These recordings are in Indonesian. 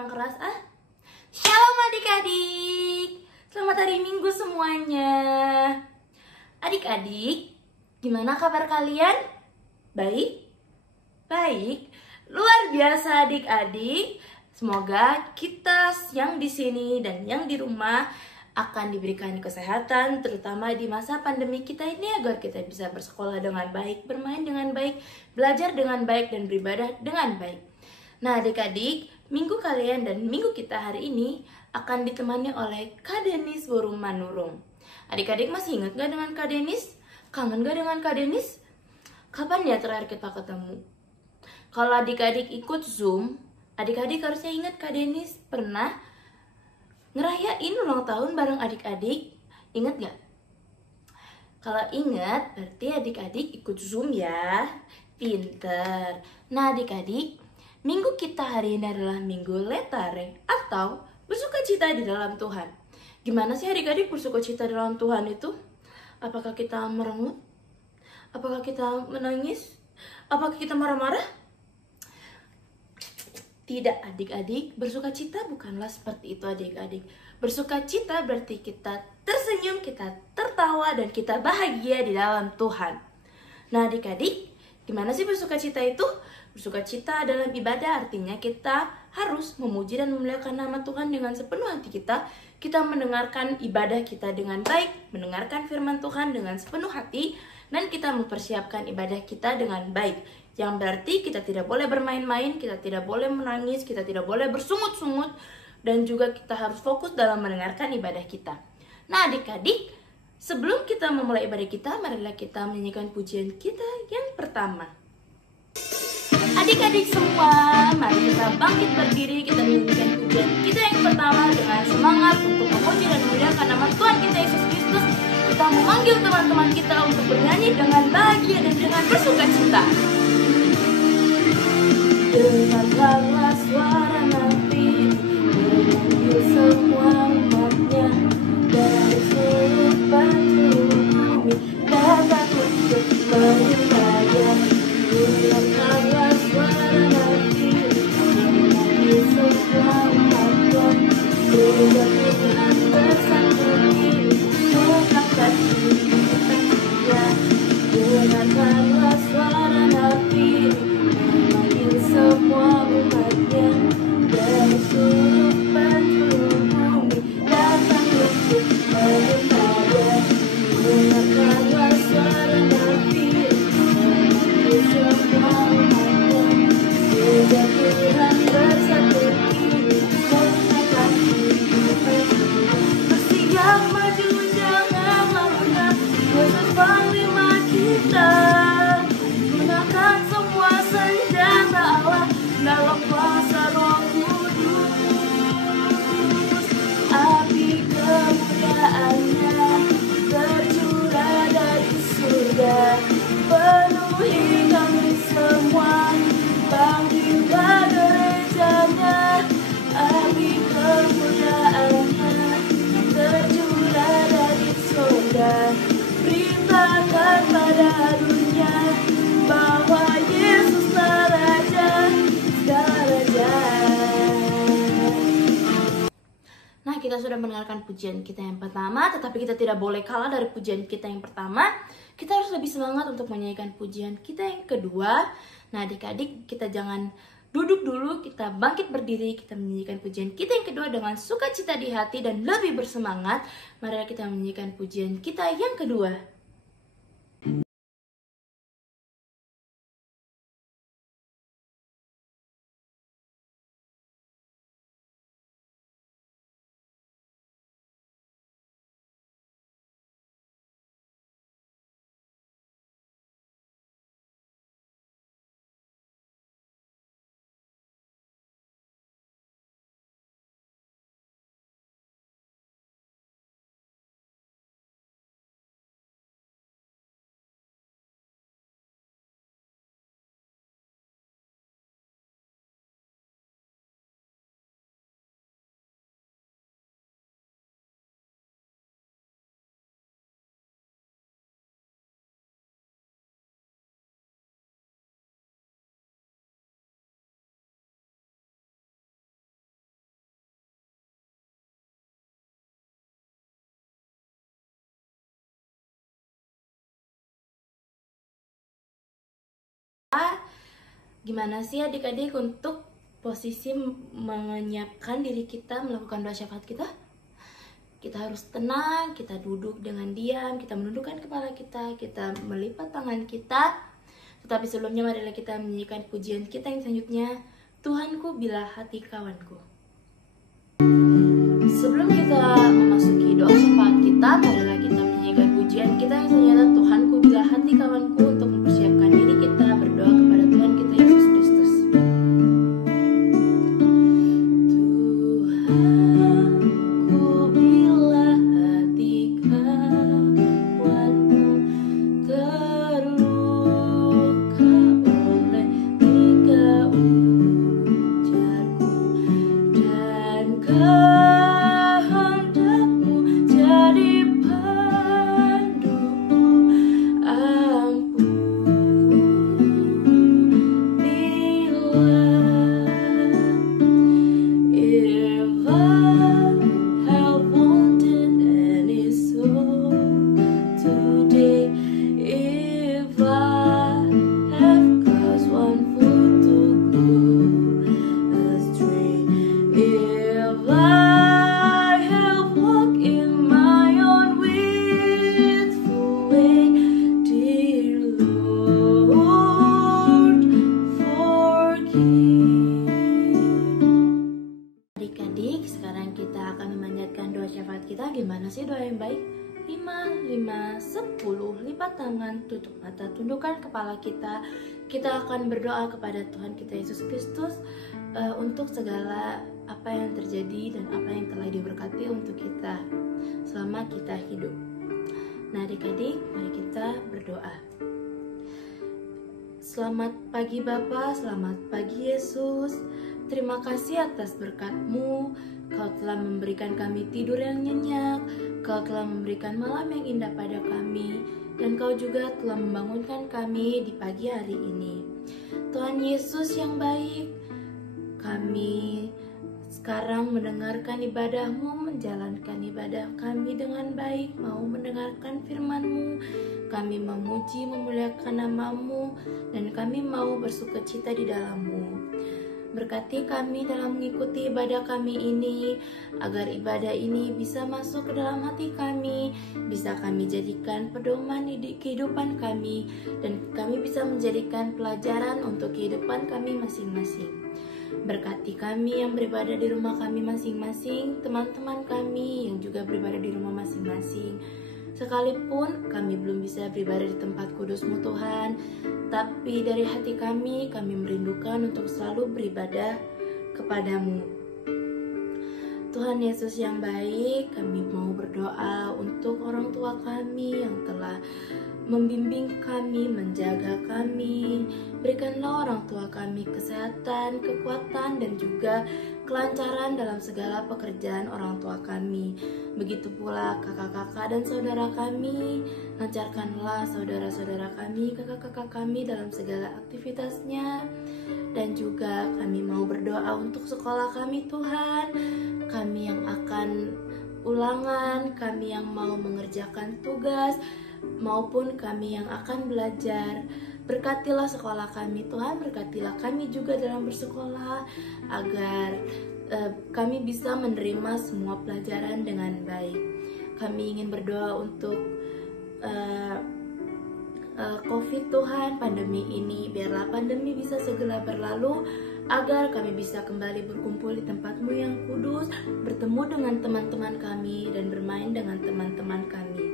kurang keras Shalom adik-adik. Selamat hari Minggu semuanya. Adik-adik, gimana kabar kalian? Baik? Baik. Luar biasa adik-adik. Semoga kita yang di sini dan yang di rumah akan diberikan kesehatan, terutama di masa pandemi kita ini, agar kita bisa bersekolah dengan baik, bermain dengan baik, belajar dengan baik, dan beribadah dengan baik. Nah adik-adik, minggu kalian dan minggu kita hari ini akan ditemani oleh Kak Denis Worum Manurung. Adik-adik masih ingat gak dengan Kak Denis? Kangen gak dengan Kak Denis? Kapan ya terakhir kita ketemu? Kalau adik-adik ikut Zoom, adik-adik harusnya ingat Kak Denis pernah ngerayain ulang tahun bareng adik-adik. Ingat gak? Kalau ingat, berarti adik-adik ikut Zoom ya. Pinter. Nah adik-adik, minggu kita hari ini adalah minggu letare atau bersukacita di dalam Tuhan. Gimana sih adik-adik bersukacita di dalam Tuhan itu? Apakah kita merengut? Apakah kita menangis? Apakah kita marah-marah? Tidak adik-adik, bersukacita bukanlah seperti itu adik-adik. Bersukacita berarti kita tersenyum, kita tertawa, dan kita bahagia di dalam Tuhan. Nah adik-adik, gimana sih bersukacita itu? Bersukacita dalam ibadah artinya kita harus memuji dan memuliakan nama Tuhan dengan sepenuh hati kita. Kita mendengarkan ibadah kita dengan baik, mendengarkan firman Tuhan dengan sepenuh hati, dan kita mempersiapkan ibadah kita dengan baik. Yang berarti kita tidak boleh bermain-main, kita tidak boleh menangis, kita tidak boleh bersungut-sungut, dan juga kita harus fokus dalam mendengarkan ibadah kita. Nah adik-adik, sebelum kita memulai ibadah kita, marilah kita menyanyikan pujian kita yang pertama. Adik-adik semua, mari kita bangkit berdiri, kita menyanyikan pujian kita yang pertama dengan semangat untuk memuji dan memuliakan nama Tuhan kita Yesus Kristus. Kita memanggil teman-teman kita untuk bernyanyi dengan bahagia dan dengan bersukacita. Dengarkanlah suara Nabi, memanggil semua umatnya dari seluruh penjuru bumi, datang untuk beribadah. Dengarkanlah suara Nabi, memanggil semua umatnya, sehingga Tuhan bersanding mengangkat kita. Dengarkanlah suara Nabi, semua umatnya dari seluruh penjuru bumi, datang untuk beribadah. Dengarkanlah suara Nabi, memanggil semua umatnya, sehingga Tuhan bersatu kini mengangkat kita. Bersiap maju, janganlah mundur, Yesus panglima kita. Gunakan semua senjata Allah dalam kuasa Roh Kudus. Api kemuliaannya tercurah dari surga, penuhi kami semua, bangkitlah gerejanya. Api kemuliaannya tercurah dari surga, beritakan pada dunia bahwa Yesuslah Raja segala raja. Nah, kita sudah mendengarkan pujian kita yang pertama, tetapi kita tidak boleh kalah dari pujian kita yang pertama. Kita harus lebih semangat untuk menyanyikan pujian kita yang kedua. Nah, adik-adik, kita jangan duduk dulu, kita bangkit berdiri, kita menyanyikan pujian kita yang kedua dengan sukacita di hati dan lebih bersemangat. Mari kita menyanyikan pujian kita yang kedua. Gimana sih adik-adik untuk posisi menyiapkan diri kita melakukan doa syafaat kita? Kita harus tenang, kita duduk dengan diam, kita menundukkan kepala kita melipat tangan kita. Tetapi sebelumnya marilah kita menyanyikan pujian kita yang selanjutnya, Tuhanku bila hati kawanku. Sebelum kita memasuki doa syafaat kita, marilah kita menyanyikan pujian kita yang selanjutnya, Tuhanku bila hati kawanku, untuk mempersiapkan diri kita berdoa kepada Tuhan kita Yesus Kristus. Adik-adik, sekarang kita akan memanjatkan doa syafaat kita. Gimana sih doa yang baik? 5, 5, 10, lipat tangan, tutup mata, tundukkan kepala kita. Kita akan berdoa kepada Tuhan kita Yesus Kristus untuk segala apa yang terjadi dan apa yang telah diberkati untuk kita selama kita hidup. Nah adik-adik, mari kita berdoa. Selamat pagi Bapa, selamat pagi Yesus. Terima kasih atas berkat-Mu. Kau telah memberikan kami tidur yang nyenyak. Kau telah memberikan malam yang indah pada kami. Dan Kau juga telah membangunkan kami di pagi hari ini. Tuhan Yesus yang baik, kami sekarang mendengarkan ibadah-Mu, menjalankan ibadah kami dengan baik, mau mendengarkan firman-Mu. Kami memuji, memuliakan nama-Mu, dan kami mau bersukacita di dalam-Mu. Berkati kami dalam mengikuti ibadah kami ini, agar ibadah ini bisa masuk ke dalam hati kami, bisa kami jadikan pedoman di kehidupan kami, dan kami bisa menjadikan pelajaran untuk kehidupan kami masing-masing. Berkati kami yang beribadah di rumah kami masing-masing, teman-teman kami yang juga beribadah di rumah masing-masing. Sekalipun kami belum bisa beribadah di tempat kudus-Mu Tuhan, tapi dari hati kami merindukan untuk selalu beribadah kepada-Mu. Tuhan Yesus yang baik, kami mau berdoa untuk orang tua kami yang telah membimbing kami, menjaga kami. Berikanlah orang tua kami kesehatan, kekuatan, dan juga kelancaran dalam segala pekerjaan orang tua kami. Begitu pula kakak-kakak dan saudara kami. Lancarkanlah saudara-saudara kami, kakak-kakak kami dalam segala aktivitasnya. Dan juga kami mau berdoa untuk sekolah kami Tuhan. Kami yang akan ulangan, kami yang mau mengerjakan tugas, maupun kami yang akan belajar. Berkatilah sekolah kami Tuhan, berkatilah kami juga dalam bersekolah, agar kami bisa menerima semua pelajaran dengan baik. Kami ingin berdoa untuk COVID Tuhan, pandemi ini, biarlah pandemi bisa segera berlalu, agar kami bisa kembali berkumpul di tempat-Mu yang kudus, bertemu dengan teman-teman kami, dan bermain dengan teman-teman kami.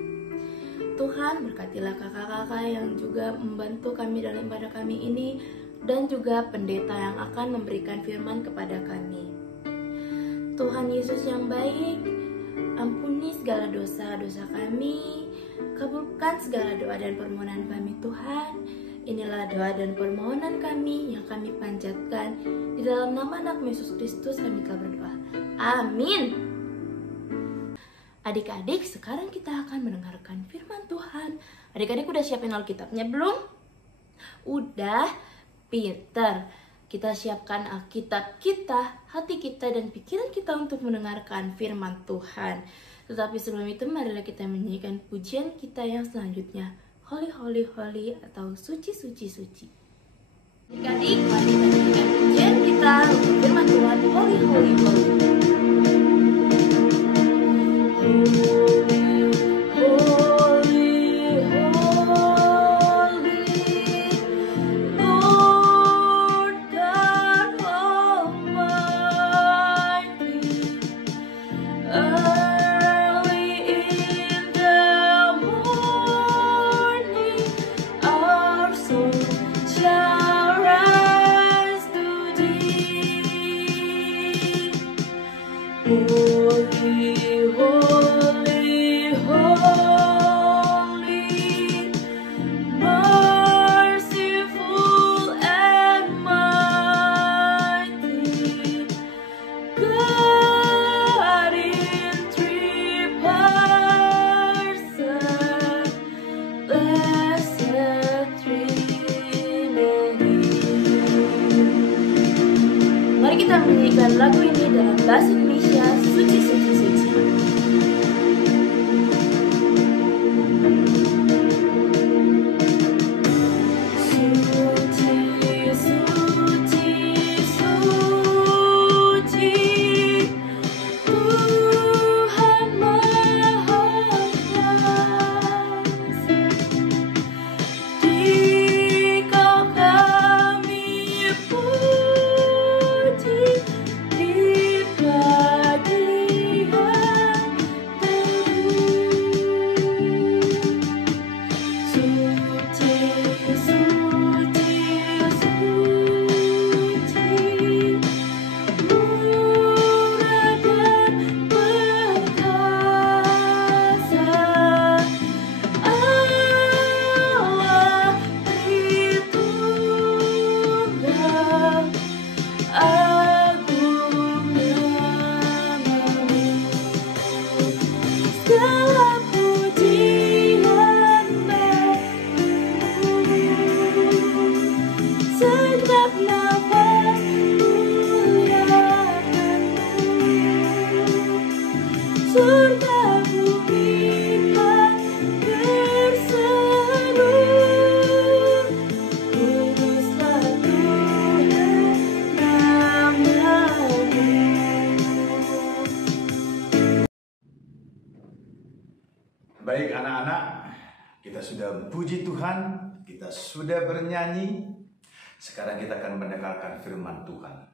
Tuhan, berkatilah kakak-kakak yang juga membantu kami dalam ibadah kami ini, dan juga pendeta yang akan memberikan firman kepada kami. Tuhan Yesus yang baik, ampuni segala dosa-dosa kami, kabulkan segala doa dan permohonan kami Tuhan. Inilah doa dan permohonan kami yang kami panjatkan. Di dalam nama anak Yesus Kristus kami telah berdoa. Amin. Adik-adik, sekarang kita akan mendengarkan firman Tuhan. Adik-adik udah siapin Alkitabnya belum? Udah, pinter. Kita siapkan Alkitab kita, hati kita, dan pikiran kita untuk mendengarkan firman Tuhan. Tetapi sebelum itu, marilah kita menyanyikan pujian kita yang selanjutnya. Holy, holy, holy, atau suci, suci, suci. Adik-adik, mari kita nyanyikan pujian kita untuk firman Tuhan. Holy, holy, holy. Mari kita menyanyikan lagu ini dalam bahasa Indonesia. Suci, suci, suci. Baik anak-anak, kita sudah puji Tuhan, kita sudah bernyanyi. Sekarang kita akan mendengarkan firman Tuhan.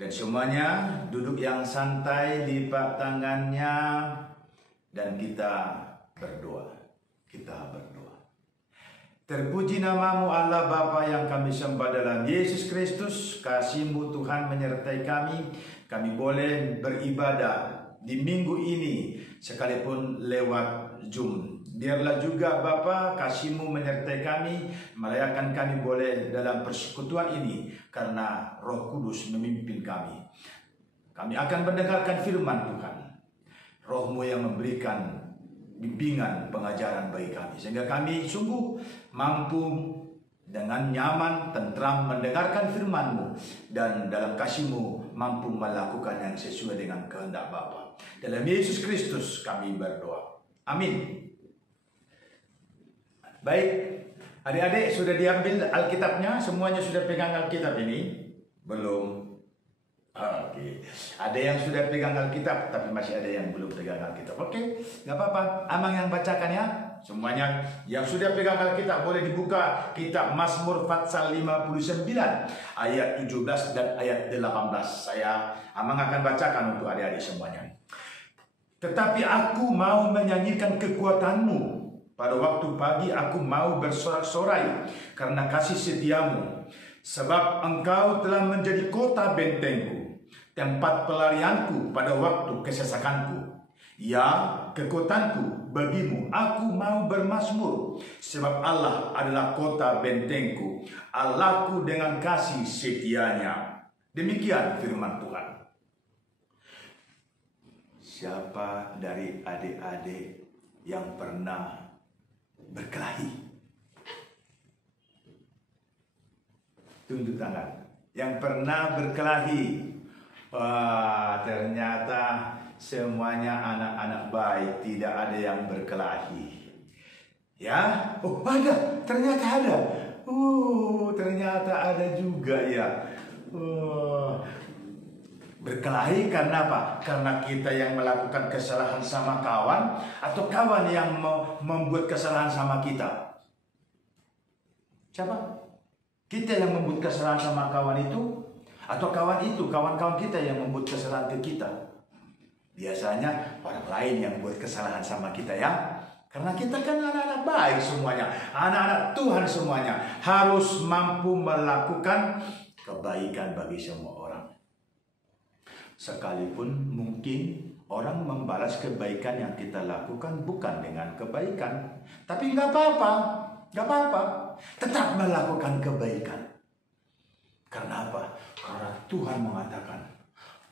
Dan semuanya duduk yang santai, lipat tangannya, dan kita berdoa. Kita berdoa. Terpuji namamu Allah Bapa yang kami sembah dalam Yesus Kristus. Kasih-Mu Tuhan menyertai kami. Kami boleh beribadah di minggu ini sekalipun lewat Zoom. Biarlah juga Bapa kasih-Mu menyertai kami, merayakan kami boleh dalam persekutuan ini karena Roh Kudus memimpin kami. Kami akan mendengarkan firman Tuhan. Roh-Mu yang memberikan bimbingan pengajaran bagi kami sehingga kami sungguh mampu dengan nyaman, tentram mendengarkan firman-Mu dan dalam kasih-Mu mampu melakukan yang sesuai dengan kehendak Bapa. Dalam Yesus Kristus kami berdoa. Amin. Baik, adik-adik sudah diambil Alkitabnya? Semuanya sudah pegang Alkitab ini? Belum? Oke. Ada yang sudah pegang Alkitab, tapi masih ada yang belum pegang Alkitab. Oke, nggak apa-apa. Amang yang bacakan ya. Semuanya yang sudah pegang Alkitab boleh dibuka kitab Mazmur pasal 59 ayat 17 dan ayat 18. Amang akan bacakan untuk adik-adik semuanya. Tetapi aku mau menyanyikan kekuatan-Mu. Pada waktu pagi aku mau bersorak-sorai karena kasih setia-Mu. Sebab Engkau telah menjadi kota bentengku, tempat pelarianku pada waktu kesesakanku. Ya, kekuatanku bagi-Mu, aku mau bermazmur. Sebab Allah adalah kota bentengku, Allahku dengan kasih setia-Nya. Demikian firman Tuhan. Siapa dari adik-adik yang pernah berkelahi? Tunjuk tangan. Yang pernah berkelahi. Wah, ternyata semuanya anak-anak baik, tidak ada yang berkelahi. Ya, oh ada, ternyata ada. Ternyata ada juga ya. Berkelahi karena apa? Karena kita yang melakukan kesalahan sama kawan, atau kawan yang membuat kesalahan sama kita? Siapa? Kita yang membuat kesalahan sama kawan itu, atau kawan-kawan kita yang membuat kesalahan ke kita? Biasanya orang lain yang buat kesalahan sama kita ya. Karena kita kan anak-anak baik semuanya, anak-anak Tuhan semuanya, harus mampu melakukan kebaikan bagi semua orang. Sekalipun mungkin orang membalas kebaikan yang kita lakukan bukan dengan kebaikan, tapi nggak apa-apa, tetap melakukan kebaikan. Karena apa? Karena Tuhan mengatakan,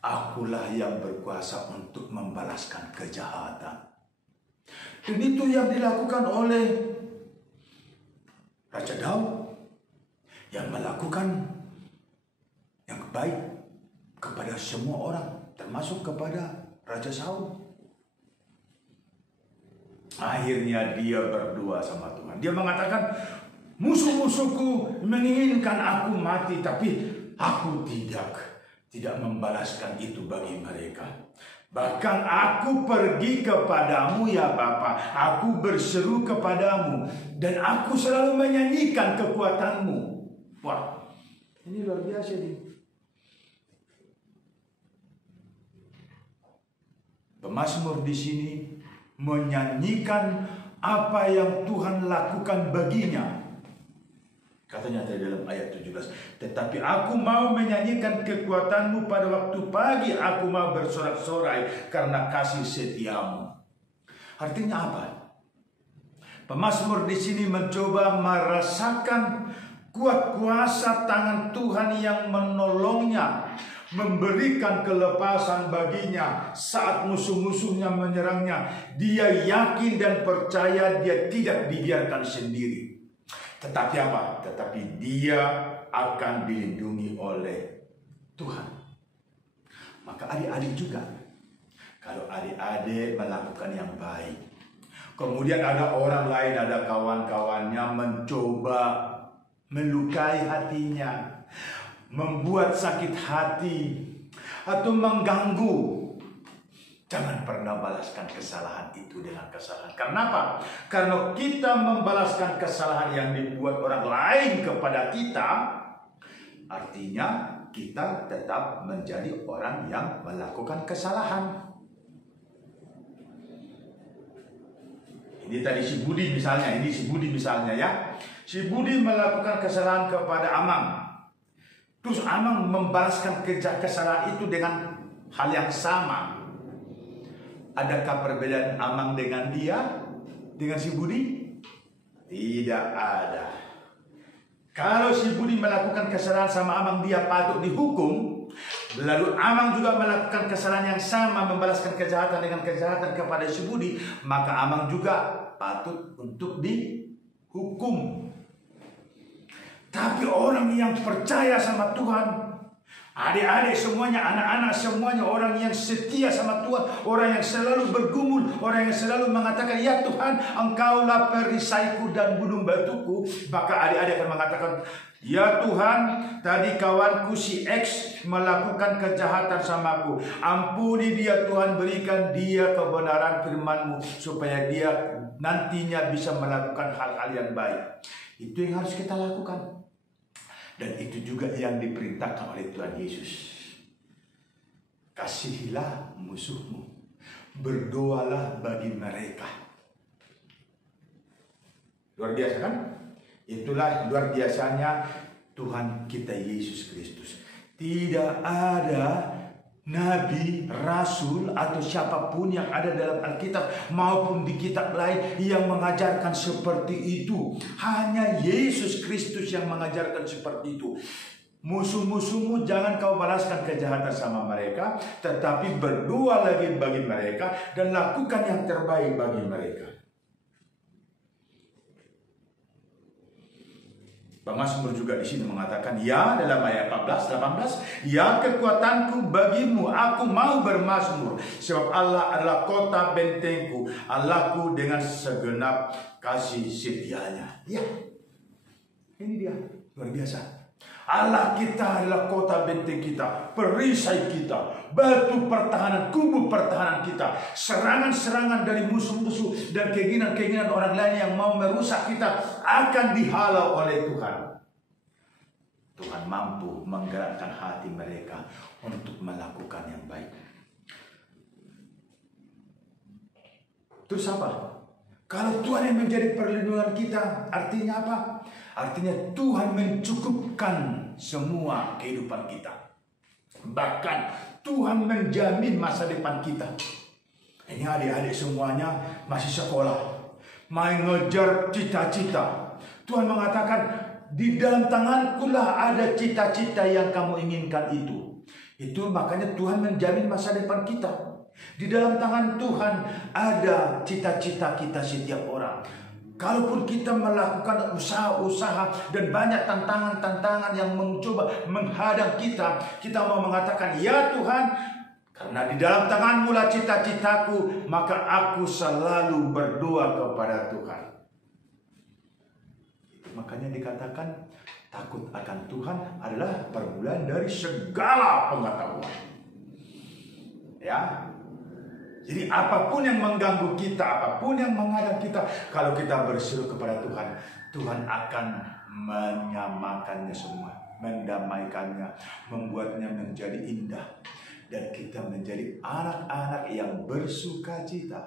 akulah yang berkuasa untuk membalaskan kejahatan. Dan itu yang dilakukan oleh Raja Daud, yang melakukan yang baik kepada semua orang, termasuk kepada Raja Saul. Akhirnya dia berdoa sama Tuhan. Dia mengatakan, musuh-musuhku menginginkan aku mati, tapi aku tidak membalaskan itu bagi mereka. Bahkan aku pergi kepadamu ya Bapa, aku berseru kepadamu, dan aku selalu menyanyikan kekuatanmu. Wah, ini luar biasa nih. Pemazmur di sini menyanyikan apa yang Tuhan lakukan baginya. Katanya tadi dalam ayat 17, tetapi aku mau menyanyikan kekuatanmu pada waktu pagi, aku mau bersorak-sorai karena kasih setiamu. Artinya apa? Pemazmur di sini mencoba merasakan kuat kuasa tangan Tuhan yang menolongnya, memberikan kelepasan baginya saat musuh-musuhnya menyerangnya. Dia yakin dan percaya dia tidak dibiarkan sendiri. Tetapi apa? Tetapi dia akan dilindungi oleh Tuhan. Maka adik-adik juga, kalau adik-adik melakukan yang baik, kemudian ada orang lain, ada kawan-kawannya mencoba melukai hatinya, membuat sakit hati, atau mengganggu, jangan pernah balaskan kesalahan itu dengan kesalahan. Karena apa? Karena kita membalaskan kesalahan yang dibuat orang lain kepada kita, artinya kita tetap menjadi orang yang melakukan kesalahan. Ini tadi si Budi misalnya, ya. Si Budi melakukan kesalahan kepada Amang. Terus Amang membalaskan kesalahan itu dengan hal yang sama. Adakah perbedaan Amang dengan si Budi? Tidak ada. Kalau si Budi melakukan kesalahan sama Amang, dia patut dihukum. Lalu Amang juga melakukan kesalahan yang sama, membalaskan kejahatan dengan kejahatan kepada si Budi, maka Amang juga patut untuk dihukum. Tapi orang yang percaya sama Tuhan, adik-adik semuanya, anak-anak semuanya, orang yang setia sama Tuhan, orang yang selalu bergumul, orang yang selalu mengatakan, ya Tuhan, Engkaulah perisaiku dan gunung batuku. Maka adik-adik akan mengatakan, ya Tuhan, tadi kawanku si X melakukan kejahatan samaku. Ampuni dia Tuhan, berikan dia kebenaran firman-Mu, supaya dia nantinya bisa melakukan hal-hal yang baik. Itu yang harus kita lakukan. Dan itu juga yang diperintahkan oleh Tuhan Yesus. Kasihilah musuhmu, berdoalah bagi mereka. Luar biasa kan? Itulah luar biasanya Tuhan kita Yesus Kristus. Tidak ada nabi, rasul, atau siapapun yang ada dalam Alkitab maupun di kitab lain yang mengajarkan seperti itu. Hanya Yesus Kristus yang mengajarkan seperti itu. Musuh-musuhmu jangan kau balaskan kejahatan sama mereka, tetapi berdoa lagi bagi mereka dan lakukan yang terbaik bagi mereka. Pemazmur juga di sini mengatakan, ya, dalam ayat 18, ya kekuatanku bagimu, aku mau bermazmur, sebab Allah adalah kota bentengku, Allahku dengan segenap kasih setianya. Ya, Ini dia, luar biasa. Allah kita adalah kota benteng kita, perisai kita, batu pertahanan, kubu pertahanan kita. Serangan-serangan dari musuh-musuh dan keinginan-keinginan orang lain yang mau merusak kita akan dihalau oleh Tuhan. Tuhan mampu menggerakkan hati mereka untuk melakukan yang baik. Terus apa? Kalau Tuhan yang menjadi perlindungan kita, artinya apa? Artinya Tuhan mencukupkan semua kehidupan kita. Bahkan Tuhan menjamin masa depan kita. Ini adik-adik semuanya masih sekolah, main ngejar cita-cita. Tuhan mengatakan, di dalam tanganku lah ada cita-cita yang kamu inginkan itu. Itu makanya Tuhan menjamin masa depan kita. Di dalam tangan Tuhan ada cita-cita kita setiap orang. Kalaupun kita melakukan usaha-usaha dan banyak tantangan-tantangan yang mencoba menghadang kita, kita mau mengatakan, ya Tuhan, karena di dalam tangan-Mu lah cita-citaku, maka aku selalu berdoa kepada Tuhan. Itu makanya dikatakan, takut akan Tuhan adalah permulaan dari segala pengetahuan. Ya. Jadi apapun yang mengganggu kita, apapun yang menghadang kita, kalau kita berseru kepada Tuhan, Tuhan akan menyamakannya semua, mendamaikannya, membuatnya menjadi indah. Dan kita menjadi anak-anak yang bersuka cita.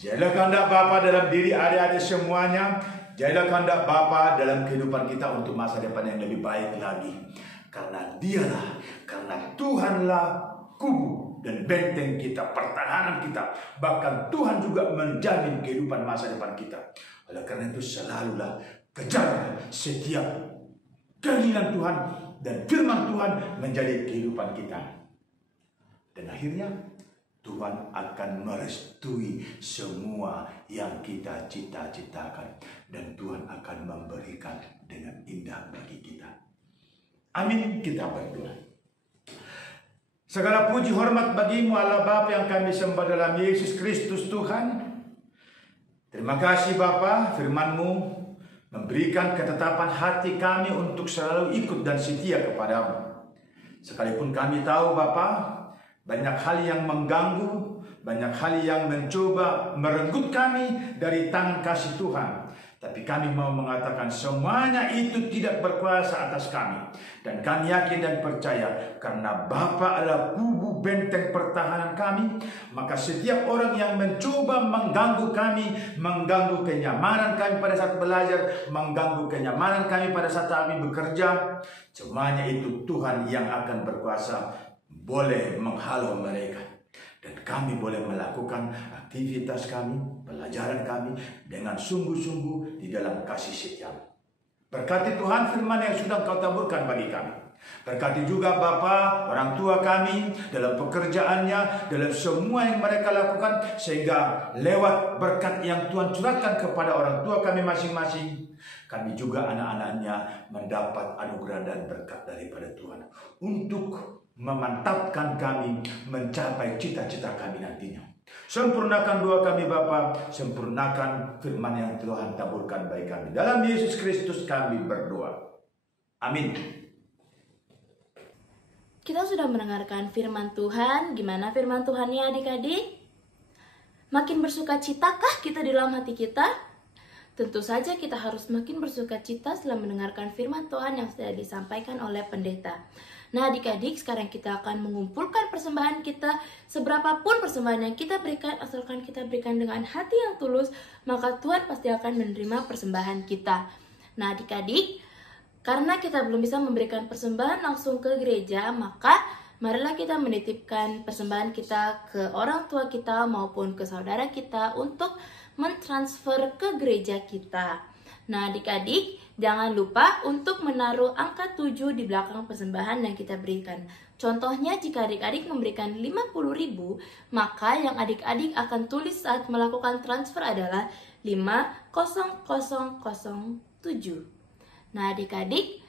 Jadilah kehendak Bapa dalam diri adik-adik semuanya. Jadilah kehendak Bapa dalam kehidupan kita untuk masa depan yang lebih baik lagi. Karena Dialah, karena Tuhanlah kubu dan benteng kita, pertahanan kita. Bahkan Tuhan juga menjamin kehidupan masa depan kita. Oleh karena itu selalulah kejar setiap keinginan Tuhan dan firman Tuhan menjadi kehidupan kita. Dan akhirnya Tuhan akan merestui semua yang kita cita-citakan. Dan Tuhan akan memberikan dengan indah bagi kita. Amin, kita berdoa. Segala puji hormat bagi-Mu Allah Bapa yang kami sembah dalam Yesus Kristus Tuhan. Terima kasih Bapa, firman-Mu memberikan ketetapan hati kami untuk selalu ikut dan setia kepada-Mu. Sekalipun kami tahu Bapa, banyak hal yang mengganggu, banyak hal yang mencoba merenggut kami dari tangan kasih Tuhan. Tapi kami mau mengatakan semuanya itu tidak berkuasa atas kami. Dan kami yakin dan percaya karena Bapa adalah kubu benteng pertahanan kami. Maka setiap orang yang mencoba mengganggu kami, mengganggu kenyamanan kami pada saat belajar, mengganggu kenyamanan kami pada saat kami bekerja, semuanya itu Tuhan yang akan berkuasa boleh menghalau mereka. Dan kami boleh melakukan aktivitas kami, pelajaran kami dengan sungguh-sungguh di dalam kasih setia. Berkati Tuhan firman yang sudah Kau taburkan bagi kami. Berkati juga Bapa, orang tua kami dalam pekerjaannya, dalam semua yang mereka lakukan. Sehingga lewat berkat yang Tuhan curahkan kepada orang tua kami masing-masing, kami juga anak-anaknya mendapat anugerah dan berkat daripada Tuhan. Untuk memantapkan kami mencapai cita-cita kami nantinya. Sempurnakan doa kami Bapa, sempurnakan firman yang Tuhan taburkan bagi kami. Dalam Yesus Kristus kami berdoa. Amin. Kita sudah mendengarkan firman Tuhan. Gimana firman Tuhannya adik-adik? Makin bersuka citakah kita di dalam hati kita? Tentu saja kita harus makin bersuka cita setelah mendengarkan firman Tuhan yang sudah disampaikan oleh pendeta. Nah adik-adik, sekarang kita akan mengumpulkan persembahan kita. Seberapapun persembahan yang kita berikan, asalkan kita berikan dengan hati yang tulus, maka Tuhan pasti akan menerima persembahan kita. Nah adik-adik, karena kita belum bisa memberikan persembahan langsung ke gereja, maka marilah kita menitipkan persembahan kita ke orang tua kita maupun ke saudara kita untuk mentransfer ke gereja kita. Nah adik-adik, jangan lupa untuk menaruh angka 7 di belakang persembahan yang kita berikan. Contohnya jika adik-adik memberikan 50.000, maka yang adik-adik akan tulis saat melakukan transfer adalah 50007. Nah adik-adik,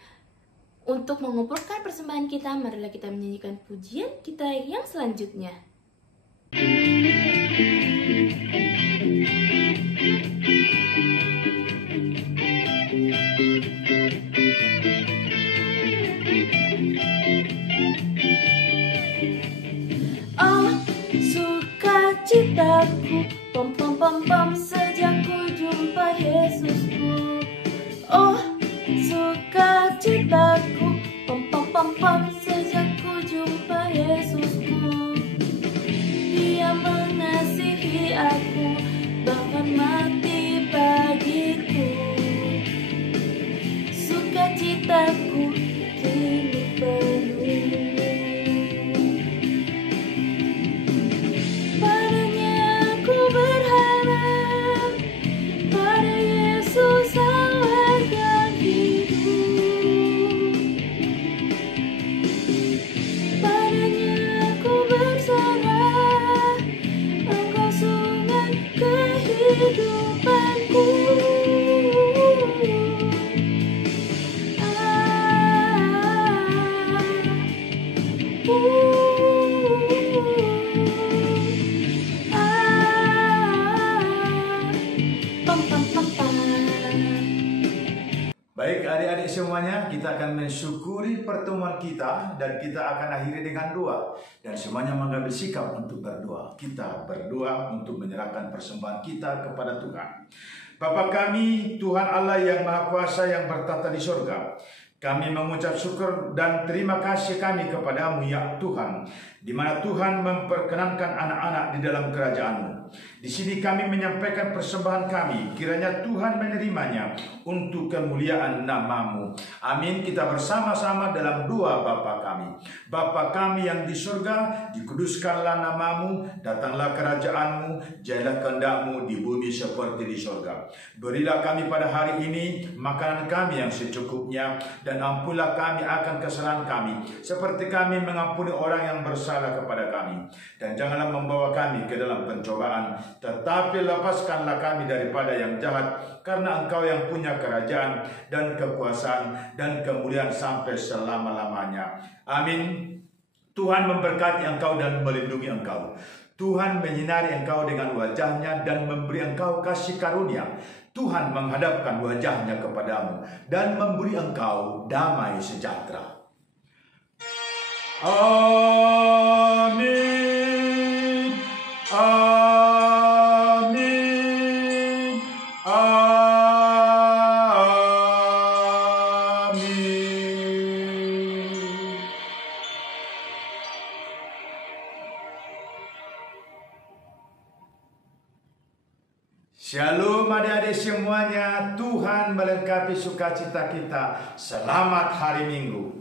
untuk mengumpulkan persembahan kita, marilah kita menyanyikan pujian kita yang selanjutnya. sukacitaku, pom pom pom pom, sejak ku jumpa Yesusku. Oh, sukacitaku, pom pom pom pom, sejak ku jumpa Yesusku. Dia mengasihi aku, bahkan mati bagiku. Sukacitaku kini penuh. Padanya aku berharap, pada Yesus Allah yang hidup. Padanya aku berserah, Engkau sungai kehidupanku. Baik adik-adik semuanya, kita akan mensyukuri pertemuan kita dan kita akan akhiri dengan doa. Dan semuanya mengambil sikap untuk berdoa. Kita berdoa untuk menyerahkan persembahan kita kepada Tuhan. Bapa kami, Tuhan Allah yang Maha Kuasa yang bertata di surga, kami mengucap syukur dan terima kasih kami kepadamu ya Tuhan, di mana Tuhan memperkenankan anak-anak di dalam kerajaan-Mu. Di sini kami menyampaikan persembahan kami, kiranya Tuhan menerimanya untuk kemuliaan nama-Mu. Amin. Kita bersama-sama dalam doa Bapa kami. Bapa kami yang di surga, dikuduskanlah nama-Mu, datanglah kerajaan-Mu, jadilah kehendak-Mu di bumi seperti di surga. Berilah kami pada hari ini makanan kami yang secukupnya, dan ampunlah kami akan kesalahan kami, seperti kami mengampuni orang yang bersalah kepada kami. Dan janganlah membawa kami ke dalam pencobaan, tetapi lepaskanlah kami daripada yang jahat, karena Engkau yang punya kerajaan dan kekuasaan dan kemuliaan sampai selama-lamanya. Amin. Tuhan memberkati engkau dan melindungi engkau. Tuhan menyinari engkau dengan wajahnya dan memberi engkau kasih karunia. Tuhan menghadapkan wajahnya kepadamu dan memberi engkau damai sejahtera. Amin. Amin. Amin. Shalom adik-adik semuanya, Tuhan melengkapi sukacita kita. Selamat hari Minggu.